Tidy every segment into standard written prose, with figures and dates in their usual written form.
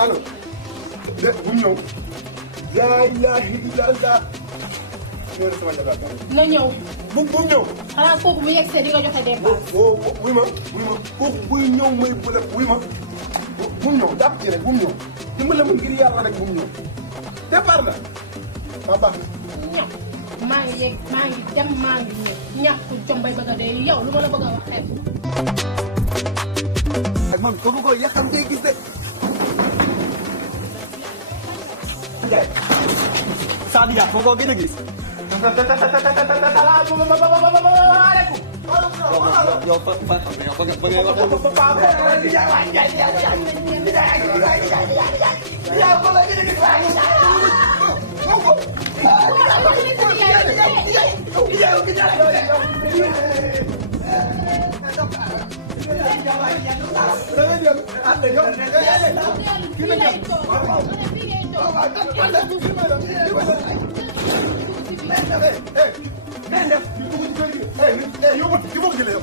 allo de bu mu ñëw laa ilaaha illallaah ñëw sama jabar na ñëw. bu mu ñëw xanaa kooku bu yegsee di nga joxe dépense. wuy ma kooku buy ñëw may bële wuy ma bu mu ñëw jàpp ci rek bu mu ñëw dimbale ma ngir yàlla rek bu mu ñëw départ na waa baax ñax maa ngi yegg maa ngi dem maa ngi ñëw ñàkk jom bay bëgg a dee yow lu ma la bëgg a wax xeet. ak man ko ko yàqam ngay gis de Sadia foo ko gën a gis. yow fa fa yow fa ngay wax.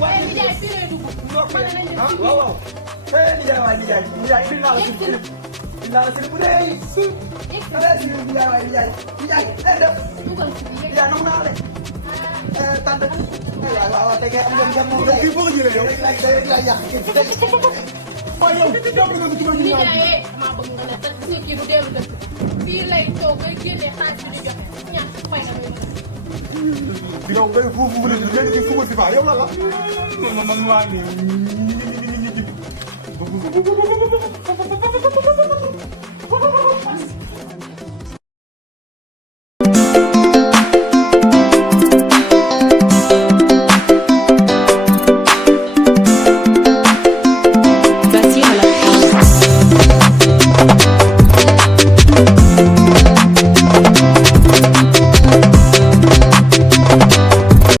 waaye nijaay fii lay dugg. mën nañ dem ci biir. waaw nijaay indi naa la si indi naa la si bu dee dugal ci biir. nijaay nangu naa la tànn waaw tey kay am ngeen jàmm moom kii foo ko jëlee yow waaye yow jàpp nga ko ci bëgg nijaay maa bëgg nga ne te gis nga kii bu dellu dëkk fii lay toog ngay génnee xaalis bi di joxe ñàkk fay na muy yow ngay fuufu léegi ci suba si baax yow la la man maa ngi nii